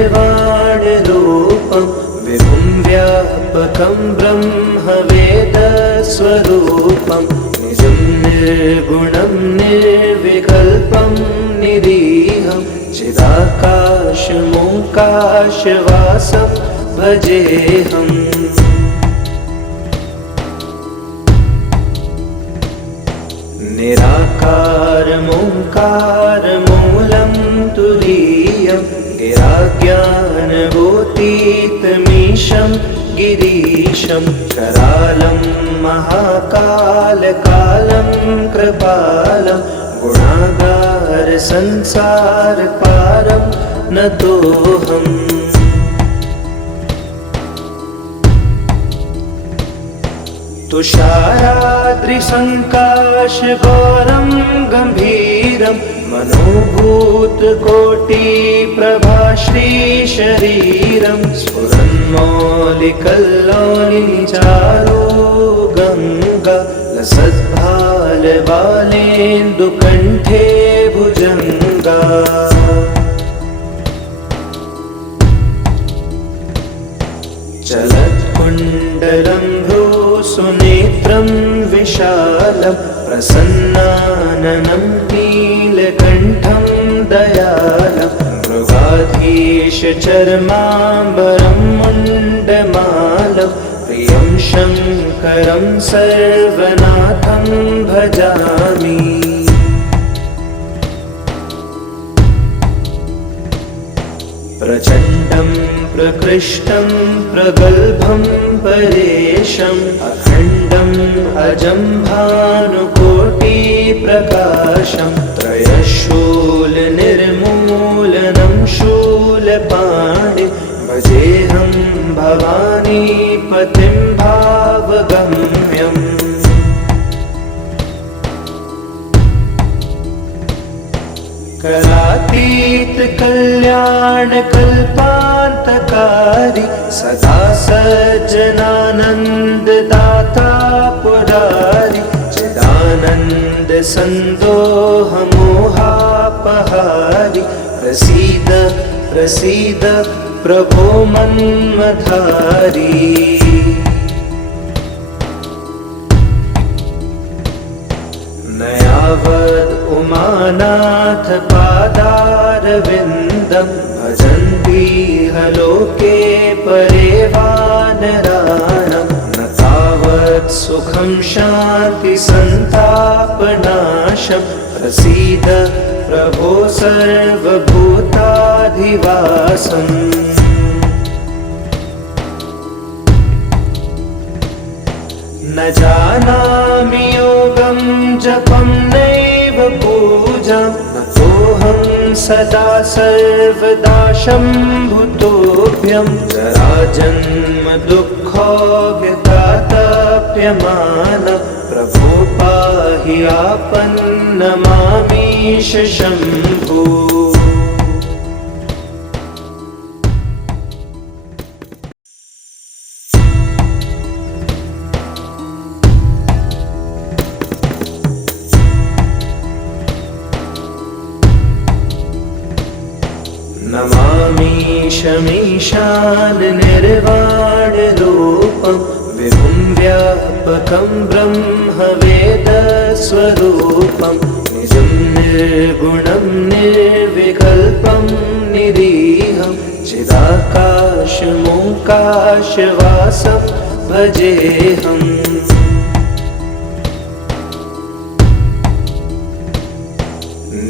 निर्वाणरूपं विभुं व्यापकं ब्रह्मवेदस्वरूपं निजं निर्गुणं निर्विकल्पं निरीहं चिदाकाशमोकाशवासं भजेऽहम्। निराकारमोङ्कारमूलं तुरीयं गिराज्ञानभूतीतमीशं गिरीशं करालं महाकालकालं कृपालं गुणागारसंसारपारं नतोऽहम्। तुषाराद्रिसङ्काशगौरं गम्भीरं मनोभूतकोटिप्रभाश्रीशरीरं स्फुरन्मौलिकल्लोलिचारो गङ्गा लसद्भालबालेन्दुकण्ठे भुजङ्गा। चलत्कुण्डलं भ्रूसुनेत्रं विशालं प्रसन्नाननं नीलकण्ठं दयालं मृगाधीशचर्माम्बरं मुण्डमालं प्रियं शङ्करं सर्वनाथं भजामि। प्रचण्डं प्रकृष्टं प्रगल्भं परेशम् अखण्डम् अजं भानुकोटिप्रकाशं त्रयशूलनिर्मूलनं शूलपाणि भजेऽहं भवानीपतिं भावगम्यम्। करातीत कल्याण कल्पान्तकारी सदा सज्जनानन्ददाता पुरारी चिदानन्द सन्दोह मोहापहारी प्रसीद प्रसीद प्रभो मन्मथारी। नयावद् उमानाथ पादारविन्दं भजन्तीह लोके परे वानराणां न तावत् सुखं शान्तिसन्तापनाशं प्रसीद प्रभो सर्वभूताधिवासम्। न जानामि योगं जपं नैव पूजां नतोऽहं सदा सर्वदा शम्भुतोऽभ्यं जराजन्म दुःखोऽव्यतातप्यमानं प्रभो पाहि आपन्नमामीश शम्भो। नमामीशमीशान निर्वाणरूपं विभुं व्यापकं ब्रह्मवेदस्वरूपं निजं निर्गुणं निर्विकल्पं निरीहं चिदाकाशमोकाशवासं भजेऽहम्।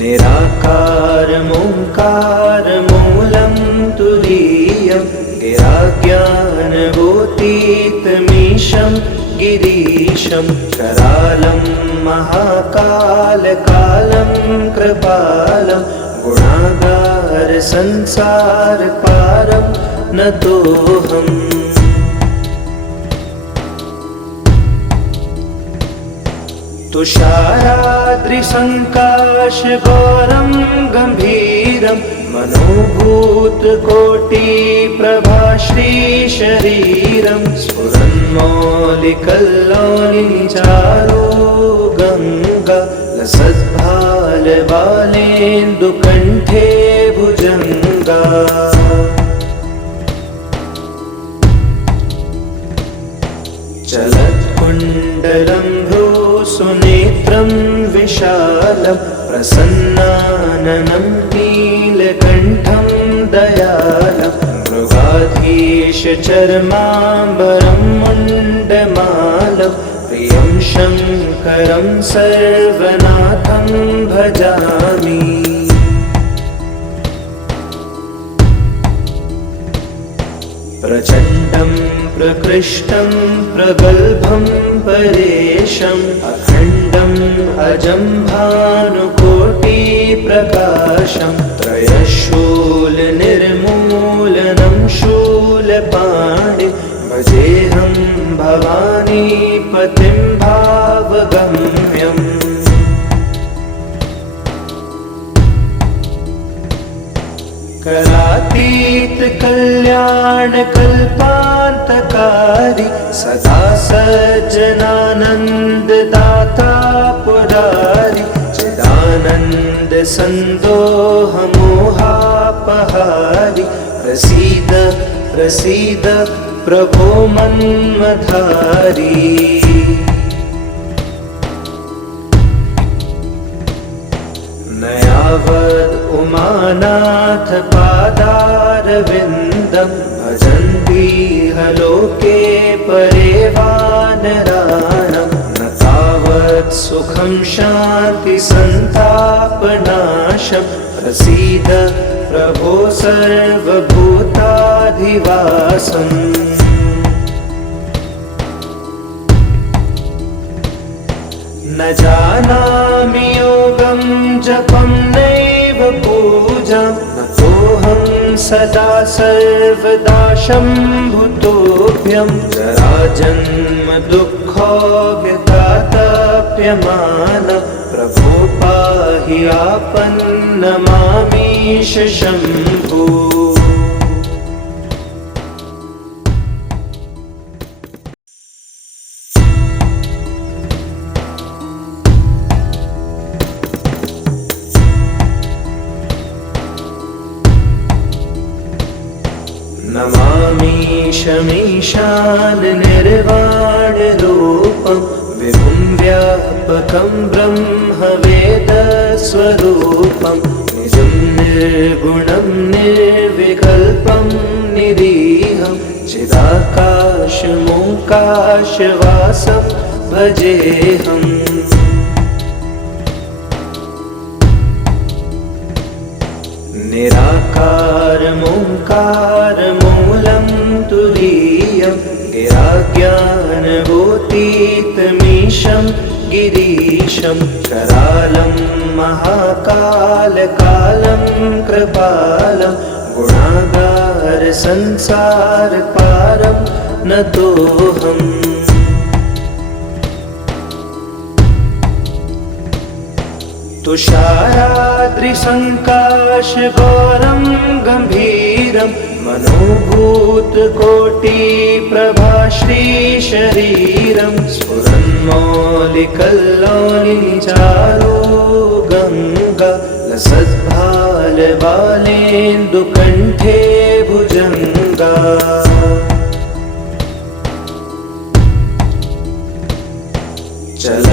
निराकारमोङ्कारमूलं तुरीयं गिराज्ञानभूतीतमीशं गिरीशं करालं महाकालकालं कृपालं गुणागारसंसारपारं नतोऽहम्। तुषाराद्रिसङ्काशगौरं गम्भीरं मनोभूतकोटिप्रभाश्रीशरीरं स्फुरन्मौलिकल्लोलिचारो गङ्गा लसद्भालबालेन्दुकण्ठे भुजङ्गा चलत्कुण्डलं भ्रूसुनेत्रं विशालं प्रसन्नाननं नीलकण्ठं दयालं मृगाधीशचर्माम्बरं मुण्डमालं प्रियं शङ्करं सर्वनाथं भजामि प्रचण्डं प्रकृष्टं प्रगल्भं परेशम् अखण्डम् अजं भानुकोटिप्रकाशं त्रयशूलनिर्मूलनं शूलपाणि भजेऽहं भवानीपतिं भावगम्यम् कलातीत कल्याण कल्पान्तकारी सदा सज्जनानन्ददाता पुरारी चिदानन्द सन्दोह मोहापहारी प्रसीद प्रसीद प्रभो मन्मथारी न यावद् उमानाथ पादारविन्दं भजन्तीह लोके परे वानराणां न तावत् सुखं शान्ति सन्तापनाशं प्रसीद प्रभो सर्वभूताधिवासम् न जानामि योगं जपं नैव पूजां नतोऽहं सदा सर्वदा शम्भुतोऽभ्यं जराजन्म दुःखोऽव्यतातप्यमान प्रभो पाहि आपन्नमामीश शम्भो नमामीशमीशान निर्वाणरूपं विभुं व्यापकं ब्रह्मवेदस्वरूपं निजं निर्गुणं निर्विकल्पं निरीहं चिदाकाशमोकाशवासं भजेऽहम् निराकारमोङ्कारमूलं तुरीयं गिराज्ञानभूतीतमीशं गिरीशं करालं महाकालकालं कृपालं गुणागारसंसारपारं नतोऽहम् तुषाराद्रिसङ्काशगौरं गम्भीरं मनोभूतकोटिप्रभाश्रीशरीरं स्फुरन्मौलिकल्लोलिचारो गङ्गा लसद्भालबालेन्दुकण्ठे भुजङ्गा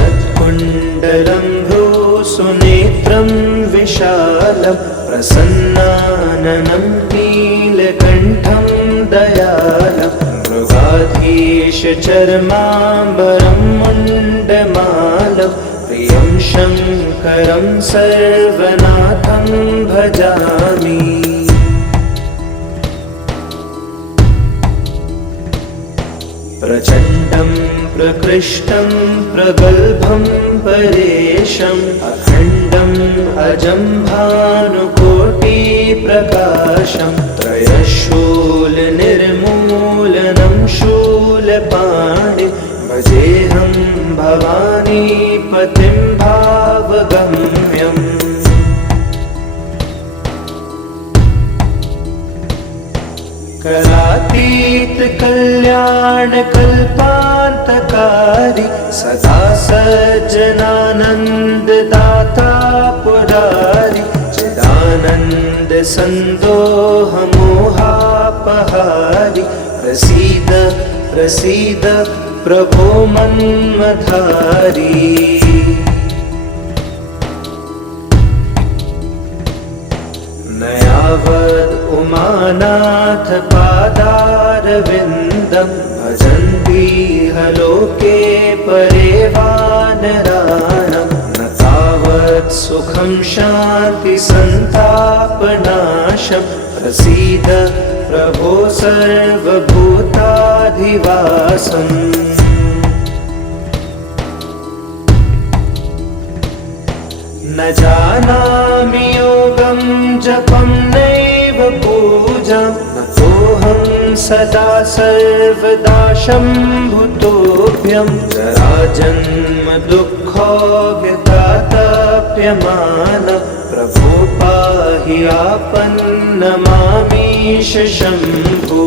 चलत्कुण्डलं भ्रूसुनेत्रं विशालं प्रसन्नाननं नीलकण्ठं दयालं मृगाधीशचर्माम्बरं मुण्डमालं प्रियं शङ्करं सर्वनाथं भजामि प्रचण्डं प्रकृष्टं प्रगल्भं परेशम् अखण्डम् अजं भानुकोटिप्रकाशं त्रयशूलनिर्मूलनं शूलपाणि भजेऽहं भवानीपतिं भावगम्यम् कलातीत कल्याण कल्पान्तकारी सदा सज्जनानन्ददाता पुरारी चिदानन्द चिदानन्द सन्दोहमोहापहारि प्रसीद प्रसीद प्रभो मन्मथारी। न यावद् उमानाथ पादारविन्दं भजन्ति लोके परे वानराणां न तावत् सुखं शान्ति सन्तापनाशं प्रसीद प्रभो सर्वभूताधिवासम्। न जानामि योगं जपं नैव पूजां नतोऽहं सदा सर्वदा शम्भुतोऽभ्यं जराजन्म दुःखोऽव्यतातप्यमान प्रभो पाहि आपन्नमामीश शम्भो।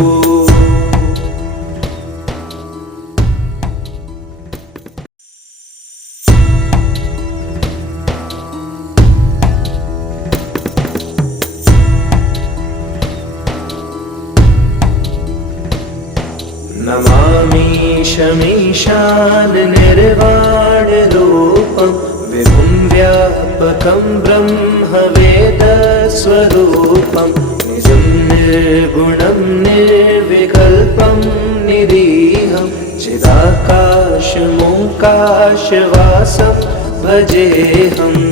नमामीशमीशान निर्वाणरूपं विभुं व्यापकं ब्रह्मवेदस्वरूपं निजं निर्गुणं निर्विकल्पं निरीहं चिदाकाशमोकाशवासं भजेऽहम्।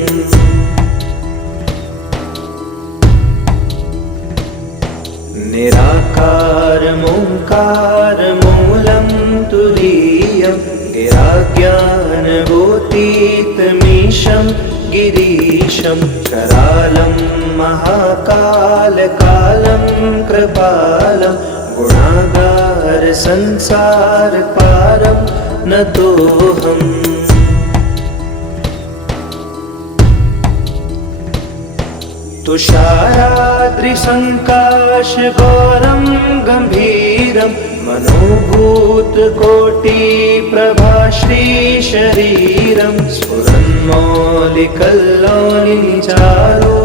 निराकारमोङ्कारमूलं तुरीयं गिराज्ञानभूतीतमीशं गिरीशं करालं महाकालकालं कृपालं गुणागारसंसारपारं नतोऽहम्। तुषाराद्रिसङ्काशगौरं गम्भीरं मनोभूतकोटिप्रभाश्रीशरीरं स्फुरन्मौलिकल्लोलिनिचारो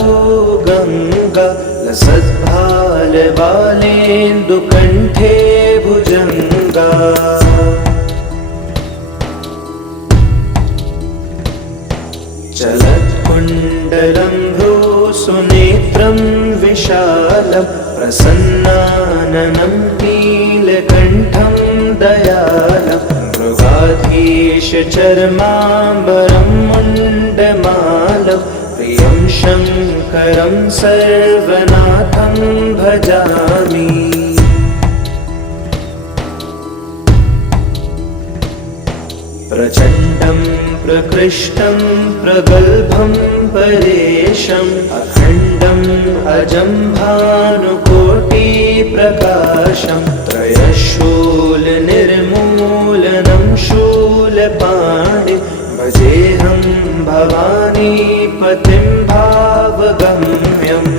गङ्गा लसद्भालबालेन्दुकण्ठे भुजङ्गा। चलत्कुण्डलं सुनेत्रं विशालं प्रसन्नाननं नीलकण्ठं दयालं मृगाधीशचर्माम्बरं मुण्डमालं प्रियं शङ्करं सर्वनाथं भजामि। प्रचण्डं प्रकृष्टं प्रगल्भं परेशम् अखण्डम् अजं भानुकोटिप्रकाशं त्रयशूलनिर्मूलनं शूलपाणिं भजेऽहं भवानीपतिं भावगम्यम्।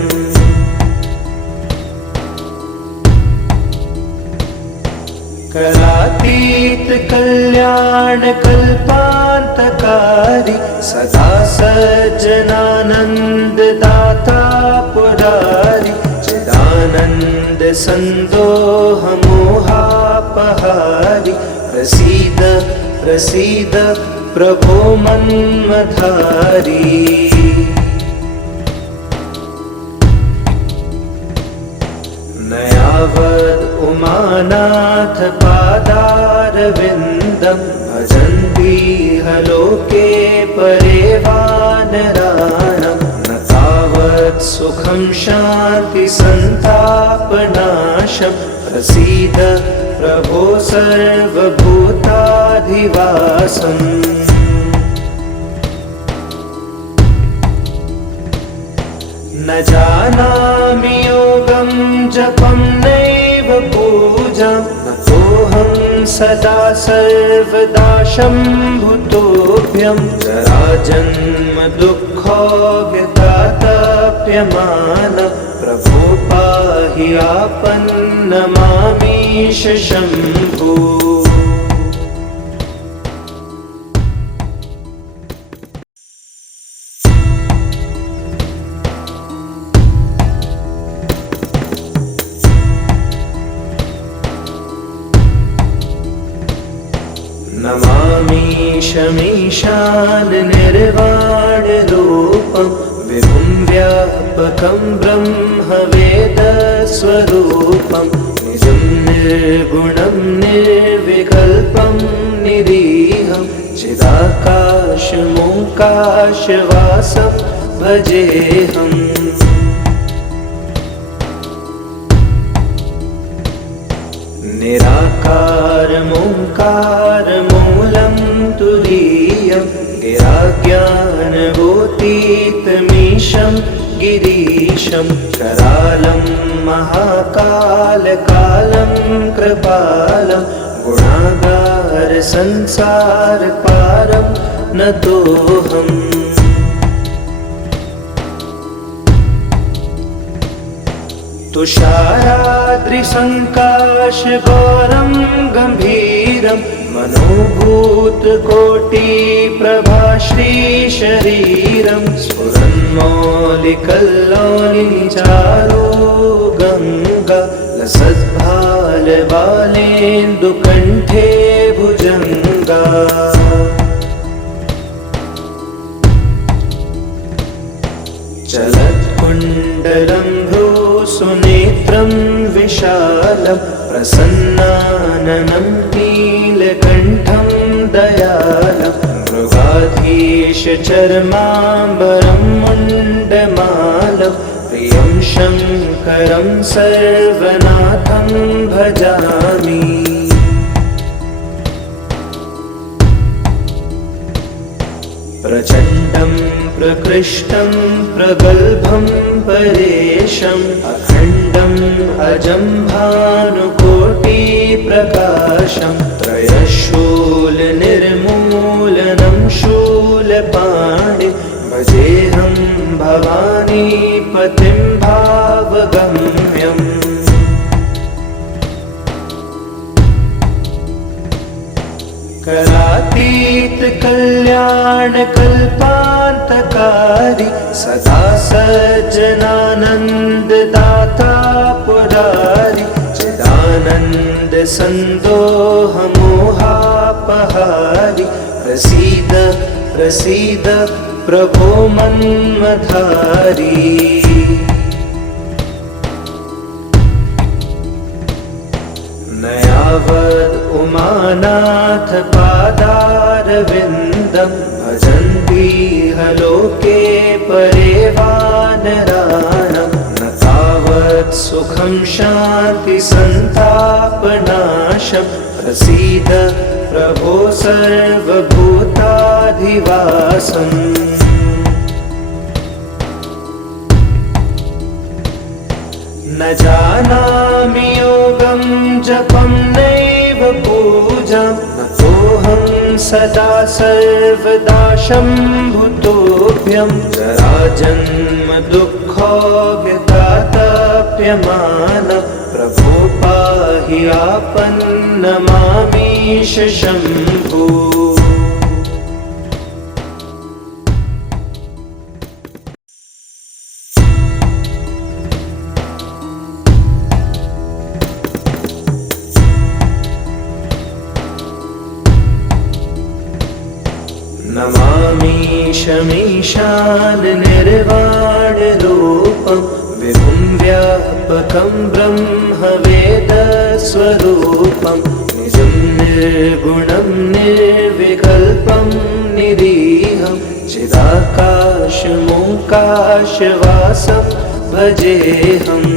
करातीत कल्याण कल्पान्तकारी सदा सज्जनानन्ददाता पुरारी चिदानन्द सन्दोहमोहापहारि प्रसीद प्रसीद प्रभो मन्मथारी। न यावद् उमानाथ पादारविन्दं भजन्ति लोके परे वानराणां न तावत् सुखं शान्ति सन्तापनाशं प्रसीद प्रभो सर्वभूताधिवासम्। न जानामि योगं जपं नैव पूजां नतोऽहं सदा सर्वदा शम्भुतोऽभ्यं जराजन्म दुःखोऽव्यतातप्यमान प्रभो पाहि आपन्नमामीश शम्भो। नमामीशमीशान निर्वाणरूपं विभुं व्यापकं ब्रह्मवेदस्वरूपं निजं निर्गुणं निर्विकल्पं निरीहं चिदाकाशमोकाशवासं भजेऽहम्। निराकारमोङ्कारमूलं तुरीयं गिराज्ञानभूतीतमीशं गिरीशं करालं महाकालकालं कृपालं गुणागारसंसारपारं नतोऽहम्। तुषाराद्रिसङ्काशगौरं गम्भीरं मनोभूतकोटिप्रभाश्रीशरीरं स्फुरन्मौलिकल्लोलिनिचारो गङ्गा लसद्भालबालेन्दुकण्ठे भुजङ्गा। चलत्कुण्डलं भ्रूसुनेत्रं विशालं प्रसन्नाननं नीलकण्ठं दयालं मृगाधीशचर्माम्बरं मुण्डमालं प्रियं शङ्करं सर्वनाथं भजामि। प्रचण्डं प्रकृष्टं प्रगल्भं परेशम् अखण्डम् अजं भानुकोटिप्रकाशं त्रयशूलनिर्मूलनं शूलपाणिं भजेऽहं भवानीपतिं भावगम्यम्। करातीत कल्याणकल्पान्तकारी सदा सज्जनानन्ददाता पुरारी चिदानन्द सन्दोहमोहापहारी प्रसीद प्रसीद प्रभो मन्मथारी। न यावद् उमानाथ पादारविन्दं भजन्तीह लोके परे वानराणां न तावत् सुखं शान्तिसन्तापनाशं प्रसीद प्रभो सर्वभूताधिवासम्। न जानामि योगं जपं नैव पूजां नतोऽहं सदा सर्वदा शम्भुतोऽभ्यं जराजन्म दुःखो व्यतातप्यमानं प्रभो पाहि आपन्नमामीश शम्भो। नमामीशमीशान निर्वाणरूपं विभुं व्यापकं ब्रह्मवेदस्वरूपं निजं निर्गुणं निर्विकल्पं निरीहं चिदाकाशमोकाशवासं भजेऽहम्।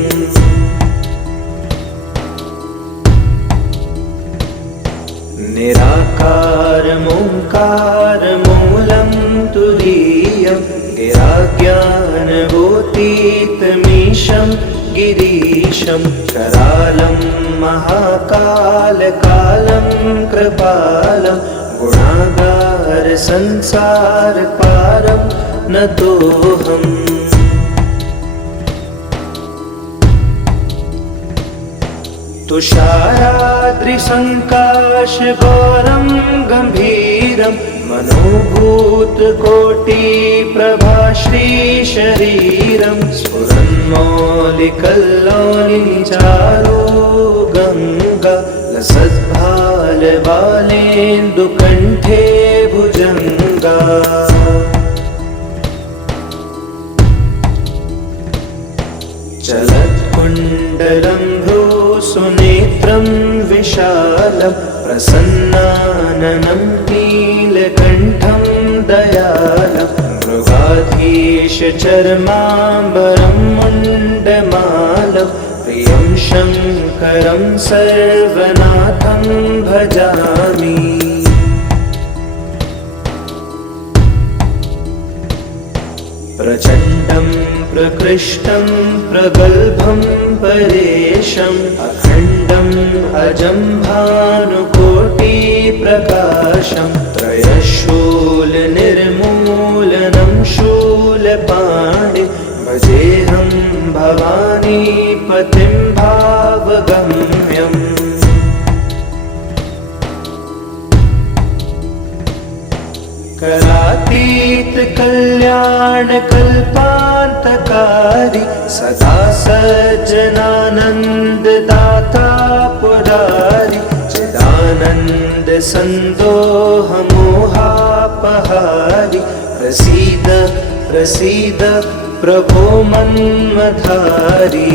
निराकारमोङ्कारमूलं तुरीयं गिराज्ञानभूतीतमीशं गिरीशं करालं महाकालकालं कृपालं गुणागारसंसारपारं नतोऽहम्। तुषाराद्रिसङ्काशगौरं गम्भीरं मनोभूतकोटिप्रभाश्रीशरीरं स्फुरन्मौलिकल्लोलिनिचारो गङ्गा लसद्भालबालेन्दुकण्ठे कंठे भुजंगा। चलत्कुण्डलं भ्रूसुनेत्रं विशालं प्रसन्नाननं नीलकण्ठं दयालं मृगाधीशचर्माम्बरं मुण्डमालं प्रियं शङ्करं सर्वनाथं भजामि। प्रचण्डं प्रकृष्टं प्रगल्भं परेशम् अखण्डम् अजं भानुकोटिप्रकाशं त्रयशूलनिर्मूलनं शूलपाणि भजेऽहं भवानीपतिं भावगम्यम्। करातीत कल्याण कल्पान्तकारी सदा सज्जनानन्ददाता पुरारी चिदानन्द सन्दोह मोहापहारी प्रसीद प्रसीद प्रभो मन्मथारी।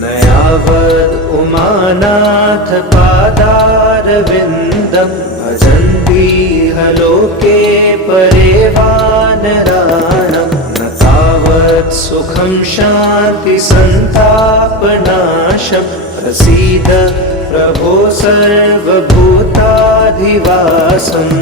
न यावद् उमानाथ पादारविन्दं भजन्तीह लोके परे वानराणां न तावत् सुखं शान्ति सन्तापनाशं प्रसीद प्रभो सर्वभूताधिवासम्।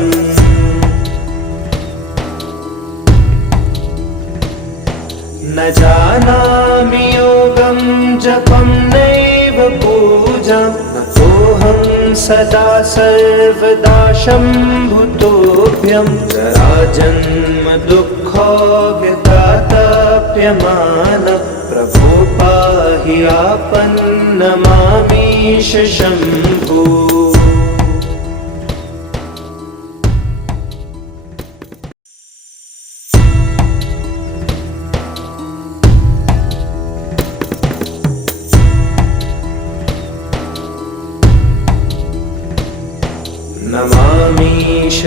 न जानामि योगं जपं नैव पूजां न तोऽहं सदा सर्वदा शम्भुतोऽभ्यं जराजन्म दुःखोऽव्यतातप्यमानं प्रभो पाहि आपन्नमामीश शम्भो।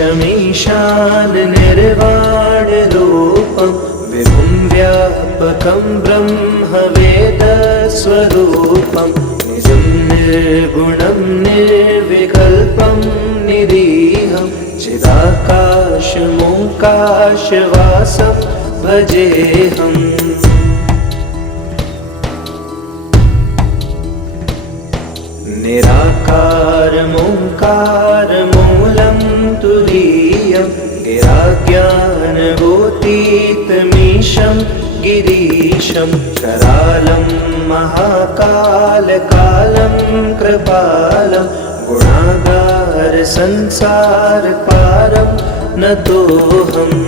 नमामीशमीशान निर्वाणरूपं विभुं व्यापकं ब्रह्मवेदस्वरूपं निजं निर्गुणं निर्विकल्पं निरीहं चिदाकाशमोकाशवासं भजेऽहम्। निराकारमोङ्कारमूलं तुरीयं गिराज्ञानभूतीतमीशं गिरीशं करालं महाकालकालं कृपालं गुणागारसंसारपारं नतोऽहम्।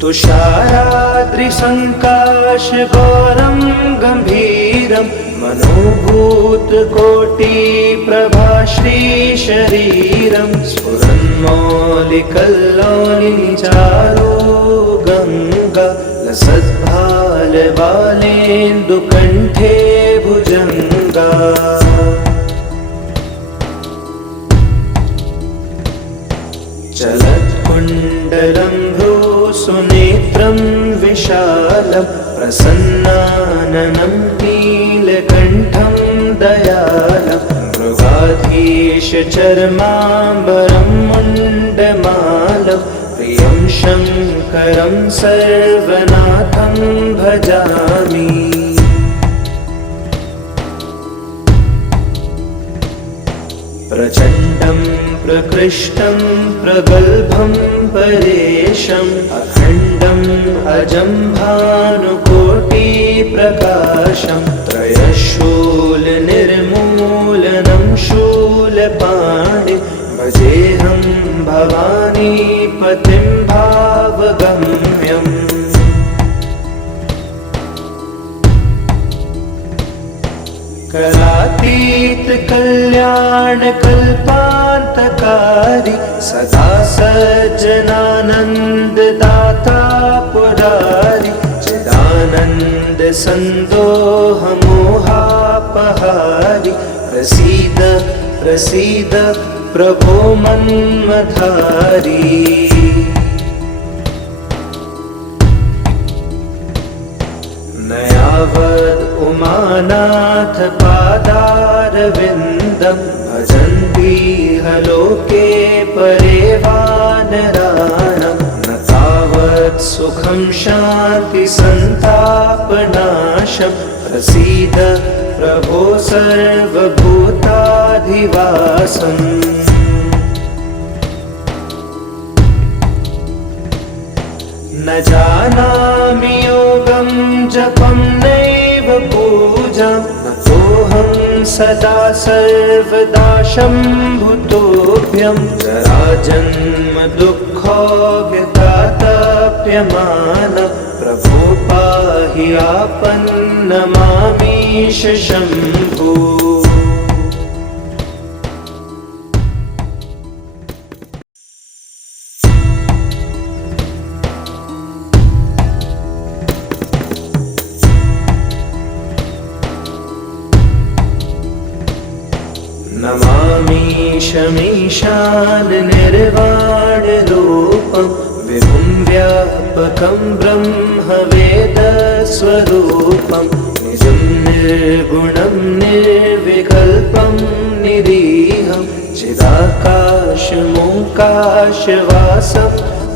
तुषाराद्रिसङ्काशगौरं गम्भीरं मनोभूतकोटिप्रभाश्रीशरीरं स्फुरन्मौलिकल्लोलिचारो गङ्गा लसद्भालबालेन्दुकण्ठे भुजङ्गा। चलत्कुण्डलं भ्रूसुनेत्रं विशालं प्रसन्नाननं नीलकण्ठं दयालं मृगाधीशचर्माम्बरं मुण्डमालं प्रियं शङ्करं सर्वनाथं भजामि। प्रचण्डं प्रकृष्टं प्रगल्भं परेशम् अखण्डम् अजं भानुकोटिप्रकाशं त्रयशूलनिर्मूलनं शूलपाणि भजेऽहं भवानीपतिं भावगम्यम्। करातीत कल्याण कल्पान्तकारी सदा सज्जनानन्ददाता पुरारी चिदानन्द चिदानन्द सन्दोहमोहापहारि प्रसीद प्रसीद प्रभो मन्मथारी। न यावद् उमानाथ पादारविन्दं भजन्ति लोके परे वानराणां न तावत् सुखं शान्ति सन्तापनाशं प्रसीद प्रभो सर्वभूताधिवासम्। न जानामि योगं जपं नैव पूजां नतोऽहं सदा सर्वदा शम्भुतोऽभ्यं जराजन्म दुःखोऽव्यतातप्यमान प्रभो पाहि आपन्नमामीश शम्भो। नमामीशमीशान निर्वाणरूपं विभुं व्यापकं ब्रह्मवेदस्वरूपं निजं निर्गुणं निर्विकल्पं निरीहं चिदाकाशमोकाशवासं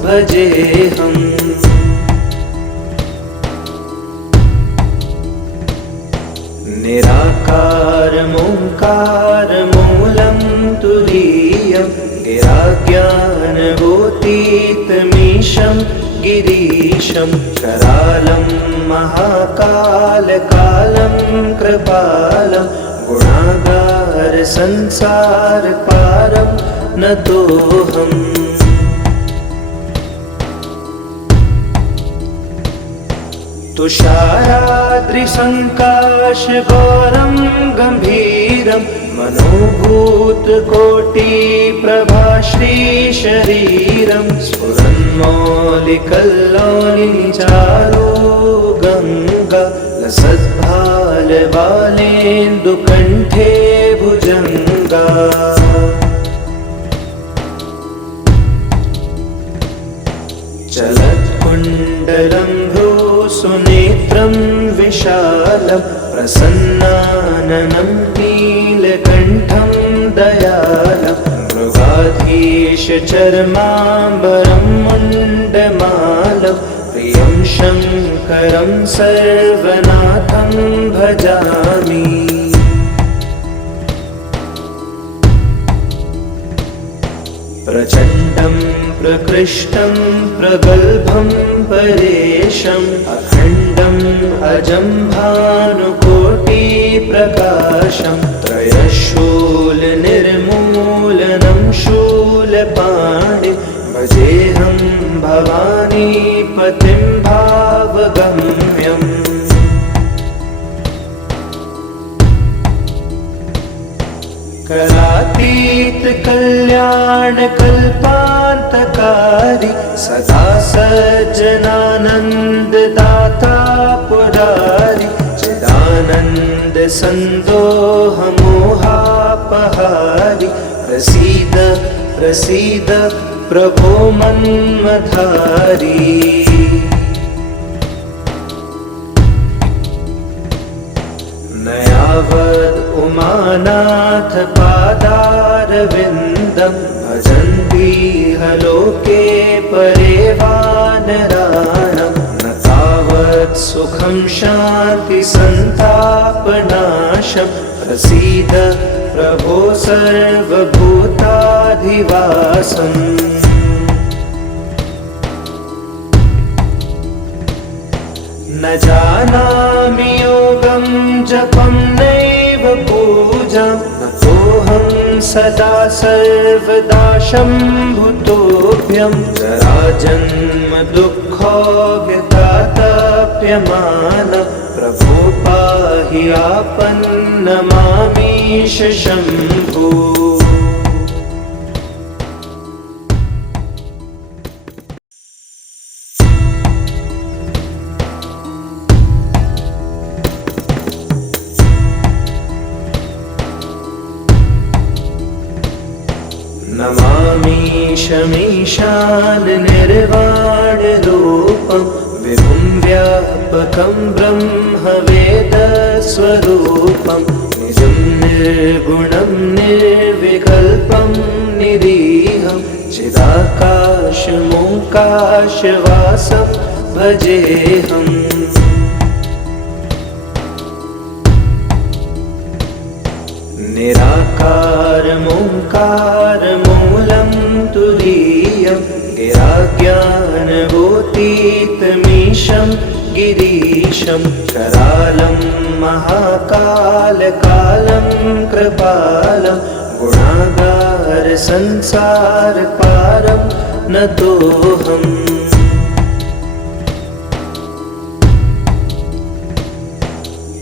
भजेऽहम्। निराकारमोङ्कारमूलं तुरीयं गिराज्ञानभूतीतमीशं गिरीशं करालं महाकालकालं कृपालं गुणागारसंसारपारं नतोऽहम्। तुषाराद्रिसङ्काशगौरं गम्भीरं मनोभूतकोटिप्रभाश्रीशरीरं स्फुरन्मौलिकल्लोलिचारो गङ्गा लसद्भालबालेन्दुकण्ठे भुजङ्गा। चलत्कुण्डलं सुनेत्रं विशालं प्रसन्नाननं नीलकण्ठं दयालं मृगाधीशचर्माम्बरं मुण्डमालं प्रियं शङ्करं सर्वनाथं भजामि। प्रचण्डं प्रकृष्टं प्रगल्भं परेशम् अखण्डम् अजं भानुकोटिप्रकाशं त्रयशूलनिर्मूलनं शूलपाणिं भजेऽहं भवानीपतिं भावगम्यम्। करातीत कल्याण कल्पान्तकारी सदा सज्जनानंद दाता पुरारी चिदानंद सन्दोहमोहापहारि प्रसीद प्रसीद प्रभो मन्मथारी। न यावद् उमानाथ पादारविन्दं भजन्ति लोके परे वानराणां न तावत् सुखं शान्ति सन्तापनाशं प्रसीद प्रभो सर्वभूताधिवासम्। न जानामि योगं जपं नैव पूजां नतोऽहं सदा सर्वदा शम्भुतोऽभ्यं जराजन्म दुःखोऽव्यतातप्यमान प्रभो पाहि आपन्नमामीश शम्भो। निर्वाणरूपं विभुं व्यापकं ब्रह्मवेदस्वरूपं निजं निर्गुणं निर्विकल्पं निरीहं चिदाकाशमोकाशवासं भजेऽहम्। निराकारमोङ्कारमूलं तुरीयं गिराज्ञानभूतीतमीशं गिरीशं करालं महाकालकालं कृपालं गुणागारसंसारपारं नतोऽहम्।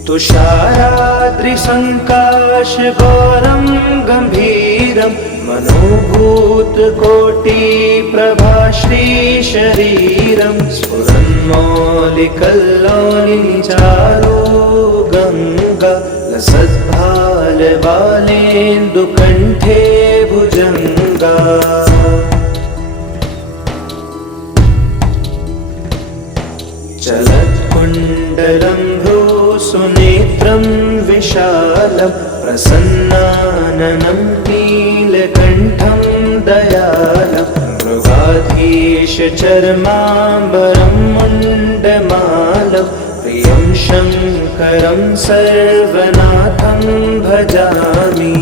तुषाराद्रिसङ्काशगौरं गम्भीरं मनोभूतकोटिप्रभाश्रीशरीरं स्फुरन्मौलिकल्लोलिनिचारो गङ्गा लसद्भालबालेन्दुकण्ठे भुजङ्गा। चलत्कुण्डलं भ्रूसुनेत्रं विशालं प्रसन्नाननं नीलकण्ठं दयालं मृगाधीशचर्माम्बरं मुण्डमालं प्रियं शङ्करं सर्वनाथं भजामि।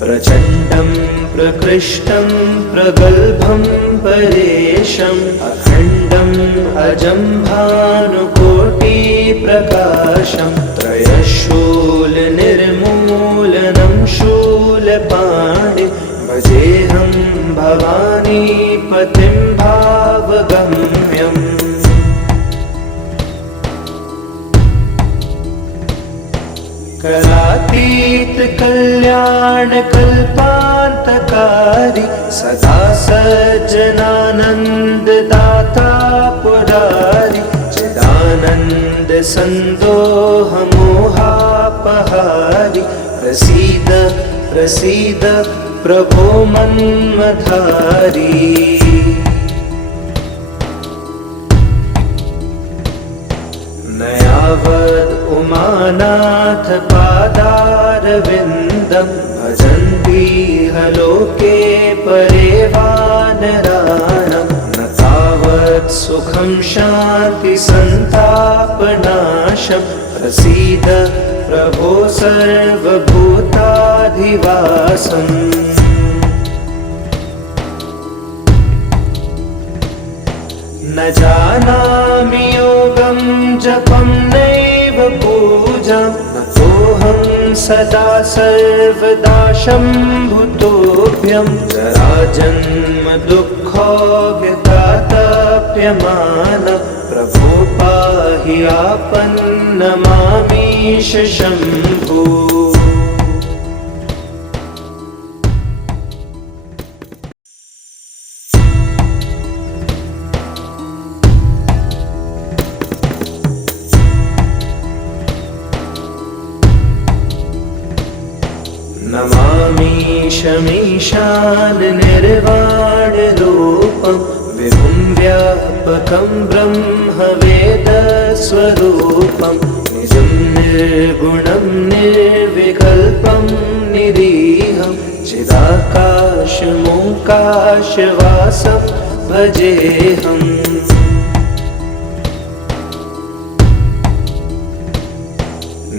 प्रचण्डं प्रकृष्टं प्रगल्भं परेशम् अखण्डम् अजं भानुकोटिप्रकाशं त्रयशूलनिर्मूलनं शूलपाणिं भजेऽहं भवानीपतिं भावगम्यम्। करातीत कल्याणकल्पान्तकारी सदा सज्जनानन्ददाता पुरारी चिदानन्द सन्दोहमोहापहारी प्रसीद प्रसीद प्रभो मन्मथारी। नयावद् उमानाथ पादारविन्दं भजन्तीह लोके परे वानराणां न तावत् सुखं शान्तिसन्तापनाशं प्रसीद प्रभो सर्वभूताधिवासम्। न जानामि योगं जपं नैव पूजां नतोऽहं सदा सर्वदा शम्भुतोऽभ्यं जराजन्म दुःखोऽव्यतातप्यमानं प्रभो पाहि आपन्नमामीश शम्भो। नमामीशमीशान निर्वाणरूपं विभुं व्यापकं ब्रह्मवेदस्वरूपं निजं निर्गुणं निर्विकल्पं निरीहं चिदाकाशमोकाशवासं भजेऽहम्।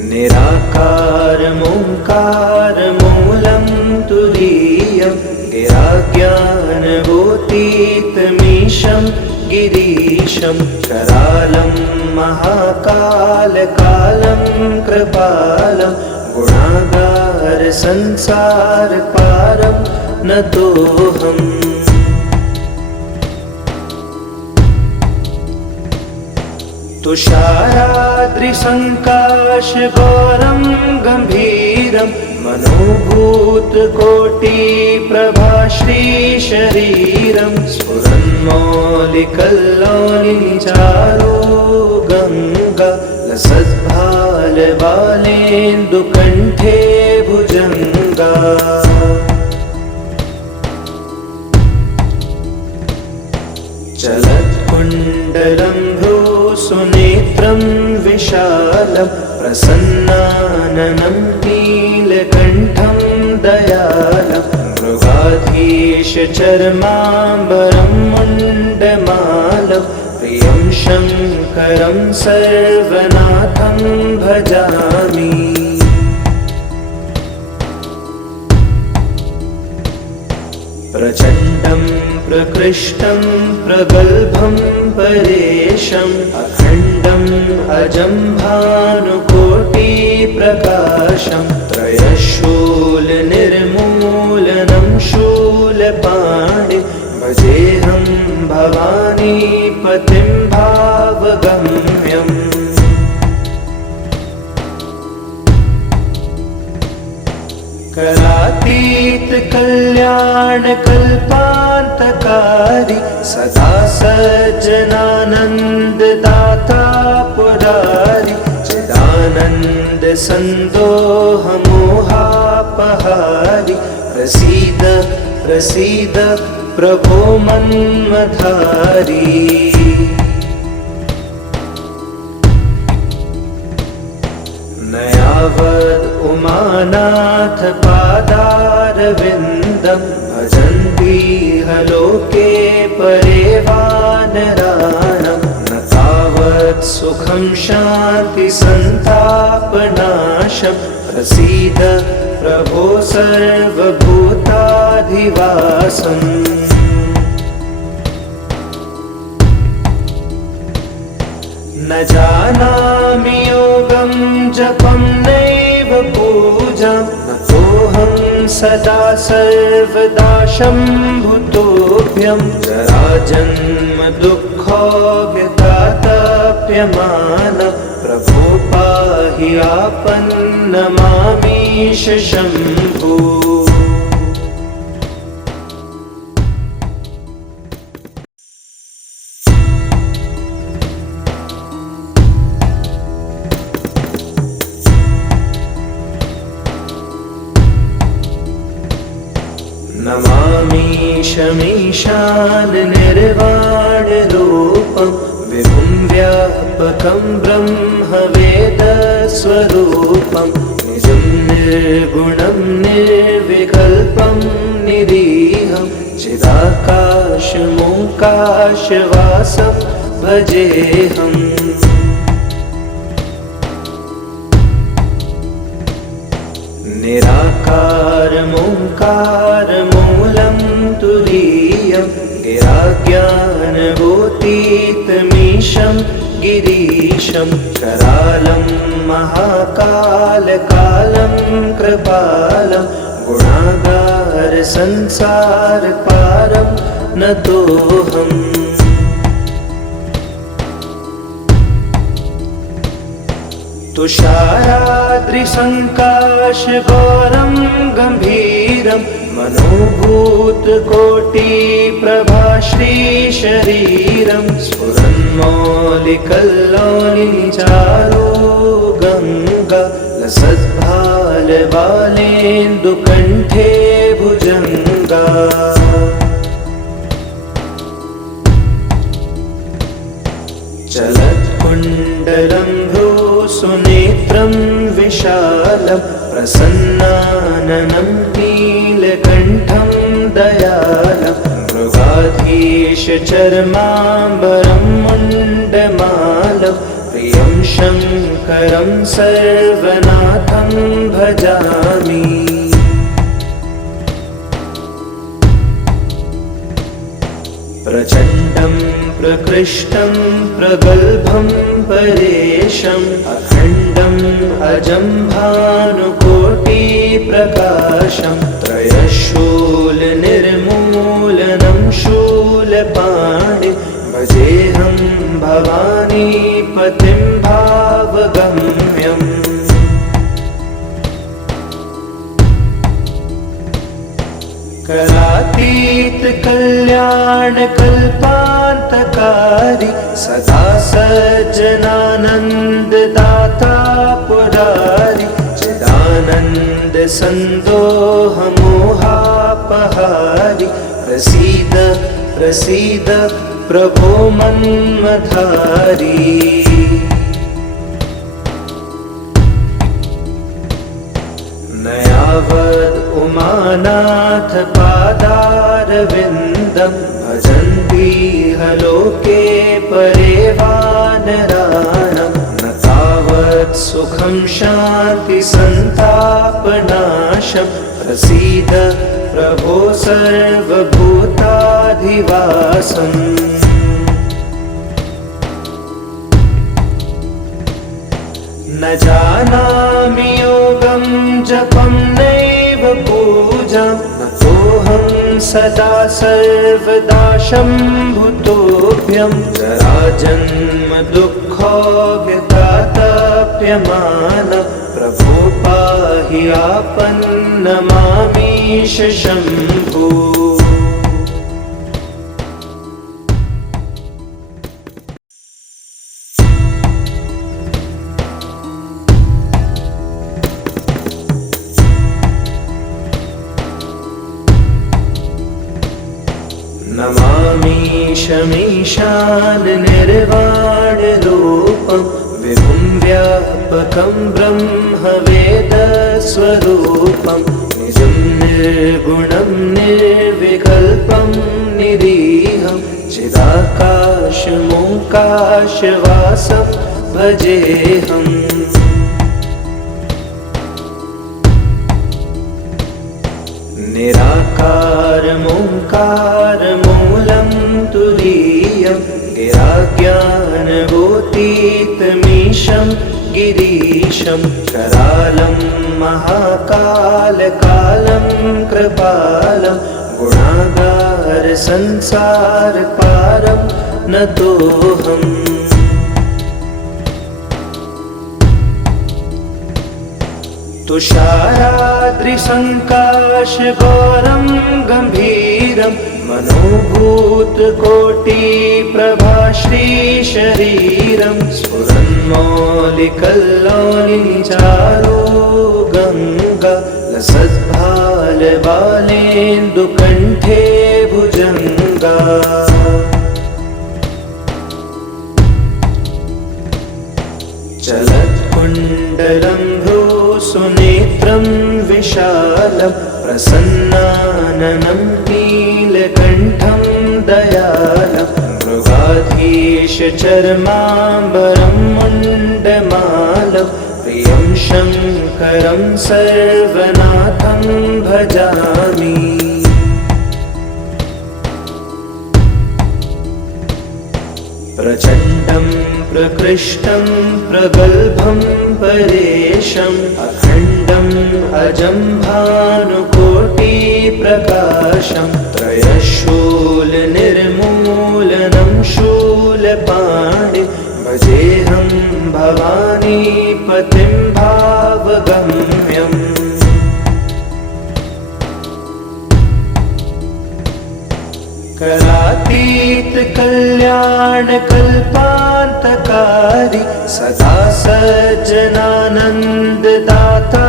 निराकारमोङ्कारमूलं तुरीयं गिराज्ञानभूतीतमीशं गिरीशं करालं महाकालकालं कृपालं गुणागारसंसारपारं नतोऽहम्। तुषाराद्रिसङ्काशगौरं गम्भीरं मनोभूतकोटिप्रभाश्रीशरीरं स्फुरन्मौलिकल्लोलिनिचारो गङ्गा लसद्भालबालेन्दुकण्ठे भुजङ्गा चलत्कुण्डलं भ्रूसुनेत्रं विशालं प्रसन्नाननं नीलकण्ठं दयालं मृगाधीशचर्माम्बरं मुण्डमालं प्रियं शङ्करं सर्वनाथं भजामि प्रचण्डं प्रकृष्टं प्रगल्भं परेशम् अखण्डम् अजं भानुकोटिप्रकाशं त्रयशूलनिर्मूलनं शूलपाणिं भजेऽहं भवानीपतिं भावगम्यम् करातीत कल्याणकल्पान्तकारी सदा सज्जनानन्ददाता पुरारी चिदानन्द सन्दोहमोहापहारी प्रसीद प्रसीद प्रभो मन्मथारी न यावद् उमानाथ पादारविन्दं भजन्तीह लोके परे वानराणां न तावत् सुखं शान्ति सन्तापनाशं प्रसीद प्रभो सर्वभूताधिवासम् न जानामि योगं जपं नैव पूजां नतोऽहं सदा सर्वदा शम्भुतोऽभ्यं जराजन्म दुःखो व्यतातप्यमान प्रभो पाहि आपन्नमामीश शम्भो नमामीशमीशान निर्वाणरूपं विभुं व्यापकं ब्रह्मवेदस्वरूपं निजं निर्गुणं निर्विकल्पं निरीहं चिदाकाशमोकाशवासं भजेऽहम् निराकारमोङ्कारमूलं तुरीयं गिराज्ञानभूतीतमीशं गिरीशं करालं महाकालकालं कृपालं गुणागारसंसारपारं नतोऽहम् तुषाराद्रिसङ्काशगौरं गम्भीरं मनोभूतकोटिप्रभाश्रीशरीरं स्फुरन्मौलिकल्लोलिचारो गङ्गा लसद्भालबालेन्दुकण्ठे भुजङ्गा चलत्कुण्डलं भ्रूसुनेत्रं विशालं प्रसन्नाननं नीलकण्ठं दयालं मृगाधीशचर्माम्बरं मुण्डमालं प्रियं शङ्करं सर्वनाथं भजामि प्रचण्डं प्रकृष्टं प्रगल्भं परेशम् अखण्डम् अजं भानुकोटिप्रकाशं त्रयशूलनिर्मूलनं शूलपाणिं भजेऽहं भवानीपतिं भावगम्यम् करातीत कल्याणकल्पान्तकारी सदा सज्जनानन्ददाता पुरारी चिदानन्द चिदानन्द सन्दोहमोहापहारि प्रसीद प्रसीद प्रभो मन्मथारी। न यावद् उमानाथ पादारविन्दं भजन्ति ह लोके परे वानराणां न तावत् सुखं शान्ति सन्तापनाशं प्रसीद प्रभो सर्वभूताधिवासम्। न जानामि योगं जपं नैव पूजां न तोऽहं सदा सर्वदा शम्भुतोऽभ्यं जराजन्म दुःखोऽव्यतातप्यमान प्रभो पाहि आपन्नमामीश शम्भो। नमामीशमीशान निर्वाणरूपं विभुं व्यापकं ब्रह्मवेदस्वरूपं निजं निर्गुणं निर्विकल्पं निरीहं चिदाकाशमोकाशवासं भजेऽहम्। निराकारमोङ्कारमूलं तुरीयं गिराज्ञानभूतीतमीशं गिरीशं करालं महाकालकालं कृपालं गुणागारसंसारपारं नतोऽहम्। तुषाराद्रिसङ्काशगौरं गम्भीरं मनोभूतकोटिप्रभाश्रीशरीरं स्फुरन्मौलिकल्लोलिचारो गङ्गा लसद्भालबालेन्दुकण्ठे भुजङ्गा। चलत्कुण्डलं भ्रूसुनेत्रं विशालं प्रसन्नाननं नीलकण्ठं दयालं मृगाधीशचर्माम्बरं मुण्डमालं प्रियं शङ्करं सर्वनाथं भजामि। प्रचण्डं प्रकृष्टं प्रगल्भं परेशम् अखण्डम् अजं भानुकोटिप्रकाशं त्रयशूलनिर्मूलनं शूलपाणि भजेऽहं भवानीपतिं भावगम्यम्। कलातीत कल्याण कल्पान्तकारी सदा सज्जनानन्ददाता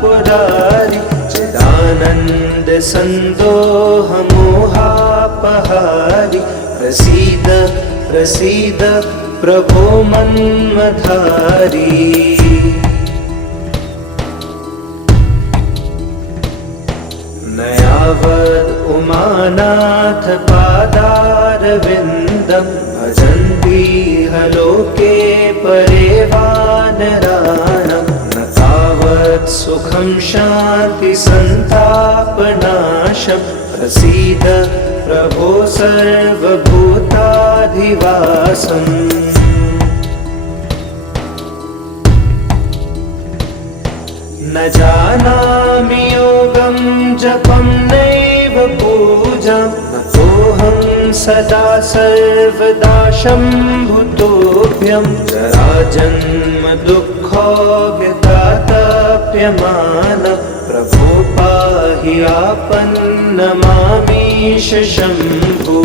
पुरारी चिदानन्द सन्दोहमोहापहारि प्रसीद प्रसीद प्रभो मन्मथारी। न यावद् उमानाथ पादारविन्दं भजन्ति ह लोके परे वानराणां न तावत् सुखं शान्ति सन्तापनाशं प्रसीद प्रभो सर्वभूताधिवासम्। न जानामि योगं जपं नैव पूजां न तोऽहं सदा सर्वदा शम्भुतोऽभ्यं जराजन्म दुःखोऽव्यतातप्यमान प्रभो पाहि आपन्नमामीश शम्भो।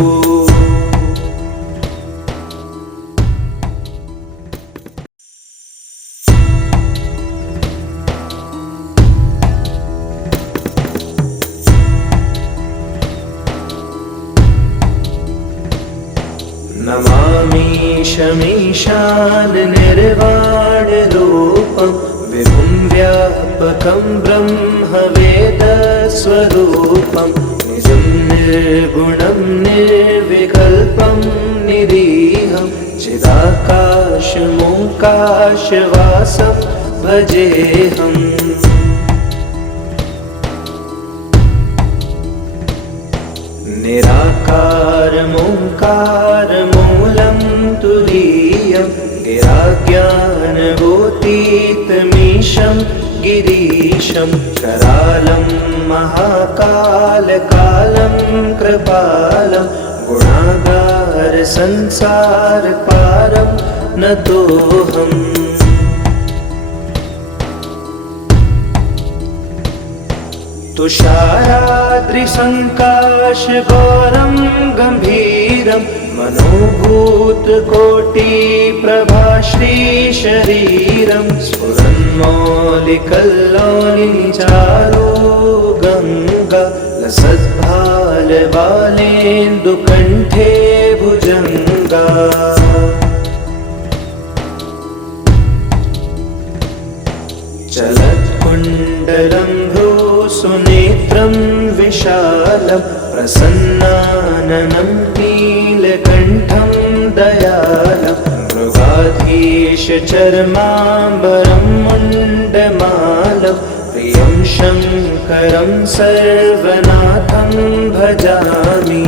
नमामीशमीशान निर्वाणरूपं विभुं व्यापकं ब्रह्मवेदस्वरूपं निजं निर्गुणं निर्विकल्पं निरीहं चिदाकाशमोकाशवासं भजेऽहम्। निराकारमोङ्कारमूलं तुरीयं गिराज्ञानभूतीतमीशं गिरीशं करालं महाकालकालं कृपालं गुणागारसंसारपारं नतोऽहम्। तुषाराद्रिसङ्काशगौरं गम्भीरं मनोभूतकोटिप्रभाश्रीशरीरं स्फुरन्मौलिकल्लोलिचारो गङ्गा लसद्भालबालेन्दुकण्ठे भुजङ्गा। चलत्कुण्डलं भ्रूसुनेत्रं विशालं प्रसन्नाननं नीलकण्ठं दयालं मृगाधीशचर्माम्बरं मुण्डमालं प्रियं शङ्करं सर्वनाथं भजामि।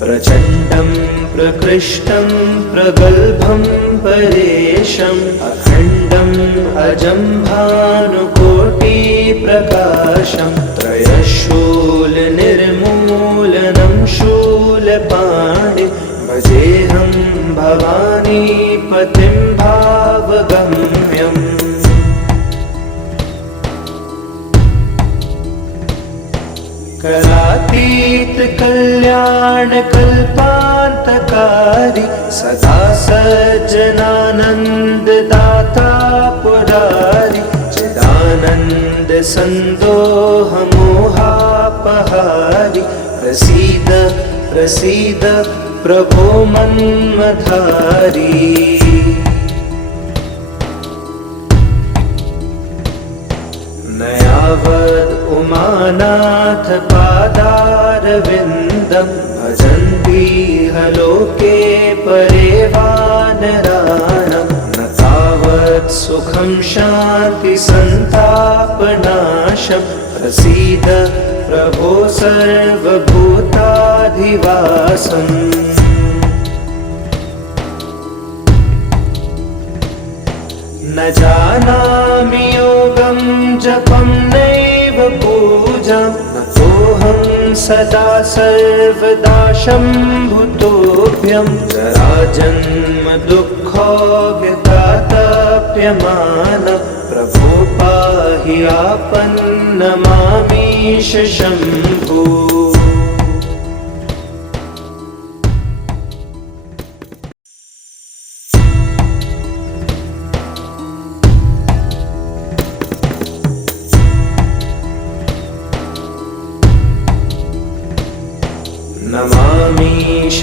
प्रचण्डं प्रकृष्टं प्रगल्भं परेशम् अखण्डम् अजं भानुकोटिप्रकाशं त्रयशूलनिर्मूलनं शूलपाणिं भजेऽहं भवानीपतिं भावगम्यम्। करातीत कल्याणकल्पान्तकारी सदा सज्जनानन्ददाता पुरारी चिदानन्द सन्दोहमोहापहारी प्रसीद प्रसीद प्रभो मन्मथारी। न यावद् उमानाथ पादारविन्दं भजन्ति लोके परे वानराणां न तावत् सुखं शान्ति सन्तापनाशं प्रसीद प्रभो सर्वभूताधिवासम्। न जानामि योगं जपं नैव पूजां नतोऽहं सदा सर्वदा शम्भुतोऽभ्यं जराजन्म दुःखोऽव्यतातप्यमानं प्रभो पाहि आपन्नमामीश शम्भो।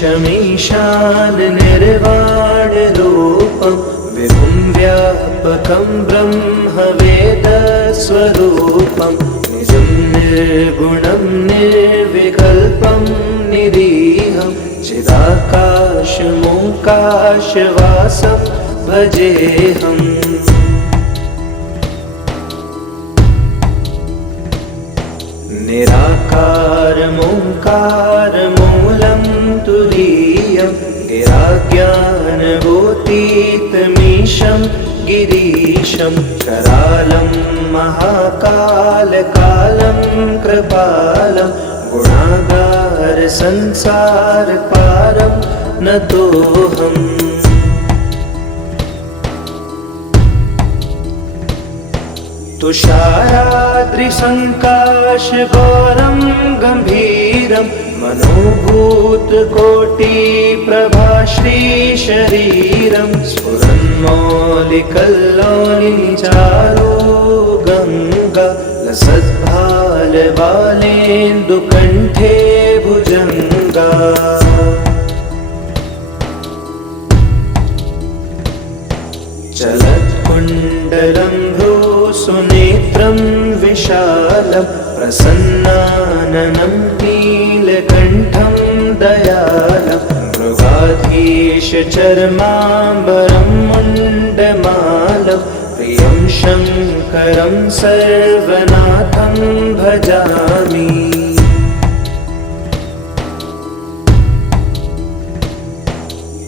नमामीशमीशान निर्वाणरूपं विभुं व्यापकं ब्रह्मवेदस्वरूपं निजं निर्गुणं निर्विकल्पं निरीहं चिदाकाशमोकाशवासं भजेऽहम्। निराकारमोङ्कारमूलं तुरीयं गिराज्ञानभूतीतमीशं गिरीशं करालं महाकालकालं कृपालं गुणागारसंसारपारं नतोऽहम्। तुषाराद्रिसङ्काशगौरं गम्भीरं मनोभूतकोटिप्रभाश्रीशरीरं स्फुरन्मौलिकल्लोलिचारो गङ्गा लसद्भालबालेन्दुकण्ठे भुजङ्गा चलत्कुण्डलं भ्रूसुनेत्रं विशालं प्रसन्नाननं नीलकण्ठं दयालं मृगाधीशचर्माम्बरं मुण्डमालं प्रियं शङ्करं सर्वनाथं भजामि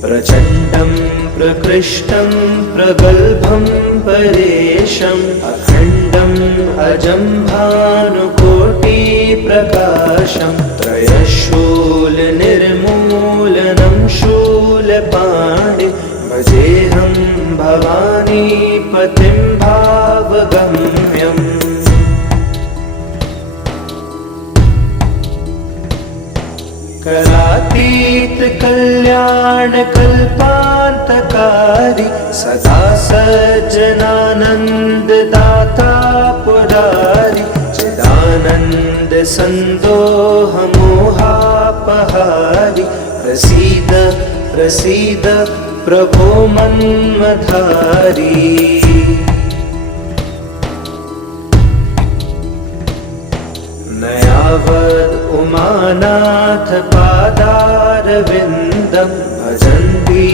प्रचण्डं प्रकृष्टं प्रगल्भं परेशम् अखण्डम् अजं भानुकोटिप्रकाशं त्रयशूलनिर्मूलनं शूलपाणिं भजेऽहं भवानीपतिं भावगम्यम् करातीत कल्याण कल्पान्तकारी सदा सज्जनानंद दाता पुरारी चिदानंद संदोह मोहापहारी प्रसीद प्रसीद प्रभो मन्मथारी नयावद् उमानाथ पादारविन्दं भजन्ति